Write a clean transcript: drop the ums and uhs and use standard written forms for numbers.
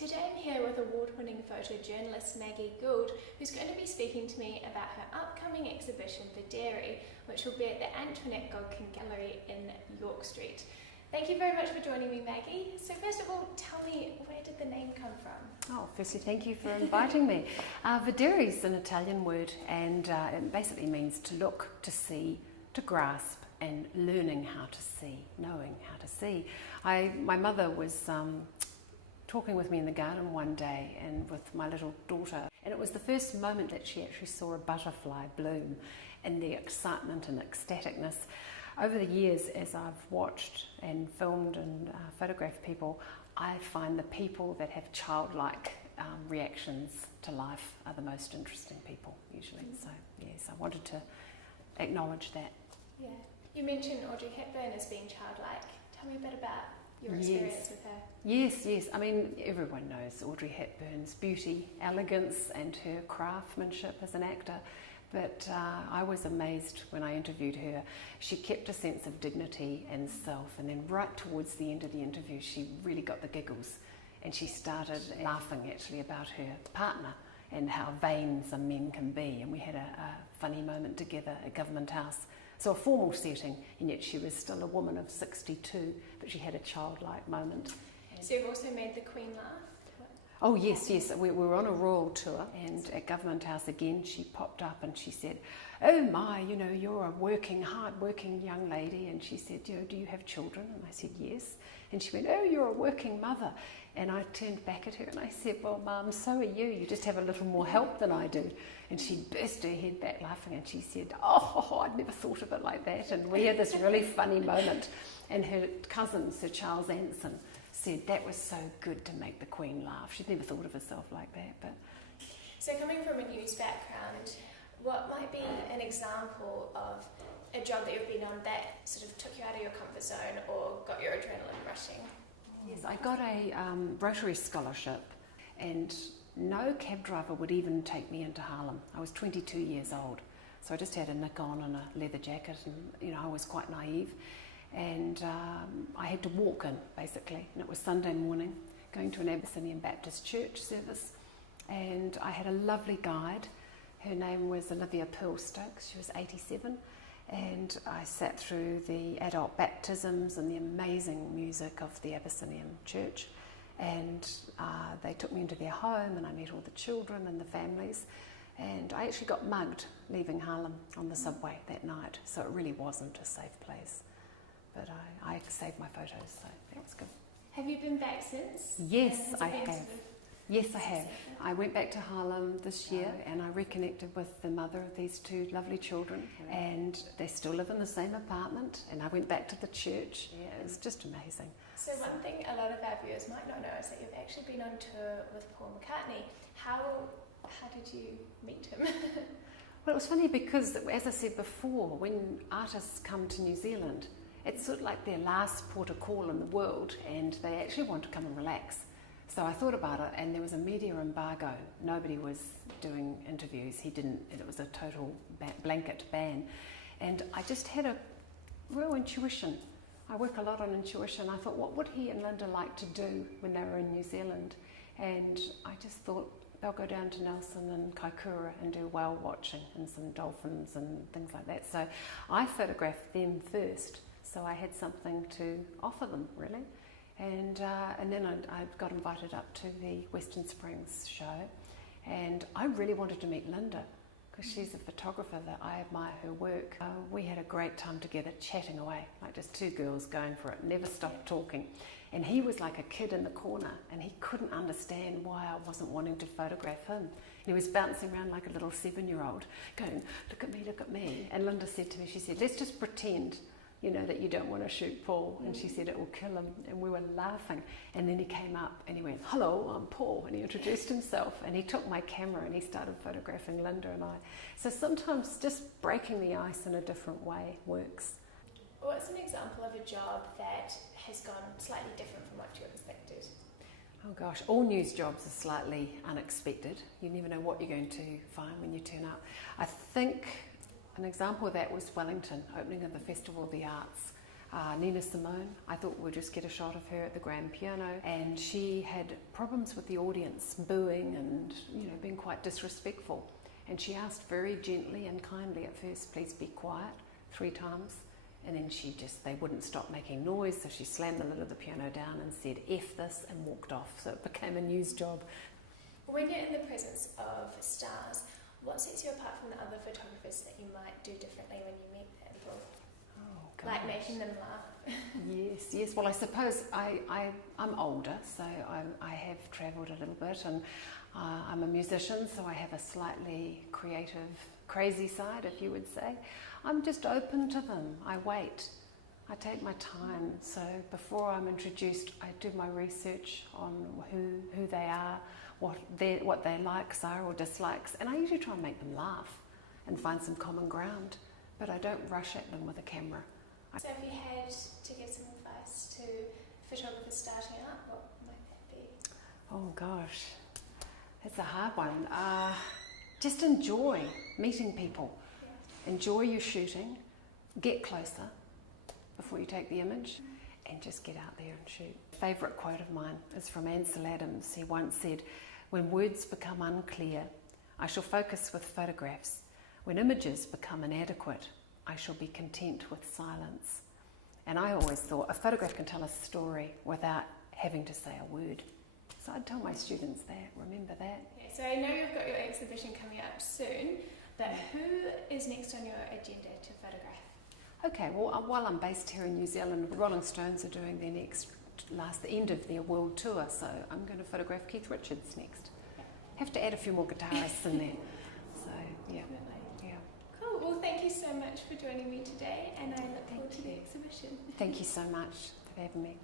Today I'm here with award-winning photojournalist Maggie Gould, who's going to be speaking to me about her upcoming exhibition Vedere, which will be at the Auckland Art Gallery in York Street. Thank you very much for joining me, Maggie. So first of all, tell me, where did the name come from? Oh, firstly, thank you for inviting me. Vedere is an Italian word, and it basically means to look, to see, to grasp, and learning how to see, knowing how to see. My mother was talking with me in the garden one day and with my little daughter, and it was the first moment that she actually saw a butterfly bloom, and the excitement and ecstaticness. Over the years, as I've watched and filmed and photographed people, I find the people that have childlike reactions to life are the most interesting people usually. So yes, I wanted to acknowledge that. Yeah, you mentioned Audrey Hepburn as being childlike. Tell me a bit about your experience with her. Yes. I mean, everyone knows Audrey Hepburn's beauty, elegance, and her craftsmanship as an actor. But I was amazed when I interviewed her. She kept a sense of dignity and self, and then right towards the end of the interview, she really got the giggles, and she started laughing actually about her partner and how vain some men can be. And we had a funny moment together at Government House. So a formal setting, and yet she was still a woman of 62, but she had a childlike moment. So you've also made the Queen laugh? Oh yes. We were on a royal tour, and at Government House again she popped up and she said, "Oh my, you're a hard-working young lady." And she said, "Do you have children?" And I said, "Yes." And she went, "Oh, you're a working mother." And I turned back at her and I said, "Well, Mum, so are you. You just have a little more help than I do." And she burst her head back laughing and she said, "Oh, I'd never thought of it like that." And we had this really funny moment. And her cousin, Sir Charles Anson, said that was so good to make the Queen laugh. She'd never thought of herself like that. But so coming from a news background, what might be an example of a job that you've been on that sort of took you out of your comfort zone or got your adrenaline rushing? Yes, I got a Rotary scholarship, and no cab driver would even take me into Harlem. I was 22 years old, so I just had a knick on and a leather jacket, and I was quite naive. And I had to walk in, basically, and it was Sunday morning, going to an Abyssinian Baptist church service, and I had a lovely guide. Her name was Olivia Stokes. She was 87, and I sat through the adult baptisms and the amazing music of the Abyssinian church, and they took me into their home, and I met all the children and the families, and I actually got mugged leaving Harlem on the subway that night, so it really wasn't a safe place. But I saved my photos, so that was good. Have you been back since? Yes, I have. Yes, I have. I went back to Harlem this year and I reconnected with the mother of these two lovely children, and they still live in the same apartment, and I went back to the church. Yeah, it was just amazing. So one thing a lot of our viewers might not know is that you've actually been on tour with Paul McCartney. How did you meet him? Well, it was funny because, as I said before, when artists come to New Zealand, it's sort of like their last port of call in the world, and they actually want to come and relax. So I thought about it, and there was a media embargo. Nobody was doing interviews. He didn't, and it was a total blanket ban. And I just had a real intuition. I work a lot on intuition. I thought, what would he and Linda like to do when they were in New Zealand? And I just thought they'll go down to Nelson and Kaikoura and do whale watching and some dolphins and things like that. So I photographed them first. So I had something to offer them, really. And then I got invited up to the Western Springs show, and I really wanted to meet Linda because she's a photographer that I admire her work. We had a great time together chatting away, like just two girls going for it, never stopped talking. And he was like a kid in the corner, and he couldn't understand why I wasn't wanting to photograph him. And he was bouncing around like a little 7-year-old, going, "Look at me, look at me." And Linda said to me, she said, "Let's just pretend that you don't want to shoot Paul." And she said, "It will kill him." And we were laughing. And then he came up and he went, "Hello, I'm Paul." And he introduced himself, and he took my camera and he started photographing Linda and I. So sometimes just breaking the ice in a different way works. What's an example of a job that has gone slightly different from what you expected? Oh gosh, all news jobs are slightly unexpected. You never know what you're going to find when you turn up. I think an example of that was Wellington, opening of the Festival of the Arts. Nina Simone. I thought we'd just get a shot of her at the grand piano, and she had problems with the audience, booing and being quite disrespectful. And she asked very gently and kindly at first, "Please be quiet," 3 times. And then they wouldn't stop making noise, so she slammed the lid of the piano down and said, "F this," and walked off. So it became a news job. When you're in the presence of stars, what sets you apart from the other photographers that you might do differently when you meet people? Oh, gosh. Like making them laugh. Yes. Well, I suppose I'm older, so I have travelled a little bit, and I'm a musician, so I have a slightly creative, crazy side, if you would say. I'm just open to them. I wait. I take my time. So before I'm introduced, I do my research on who they are, what their likes are or dislikes, and I usually try and make them laugh and find some common ground, but I don't rush at them with a camera. So if you had to give some advice to photographers starting out, what might that be? Oh gosh, that's a hard one. Just enjoy meeting people. Yeah. Enjoy your shooting, get closer before you take the image, and just get out there and shoot. Favourite quote of mine is from Ansel Adams. He once said, "When words become unclear, I shall focus with photographs. When images become inadequate, I shall be content with silence." And I always thought a photograph can tell a story without having to say a word. So I'd tell my students that, remember that. Yeah, so I know you've got your exhibition coming up soon, but who is next on your agenda to photograph? Okay, well, while I'm based here in New Zealand, Rolling Stones are doing their the end of their world tour, so I'm going to photograph Keith Richards next. Have to add a few more guitarists in there. So, yeah. Definitely. Cool, well thank you so much for joining me today, and I look forward to the exhibition. Thank you so much for having me.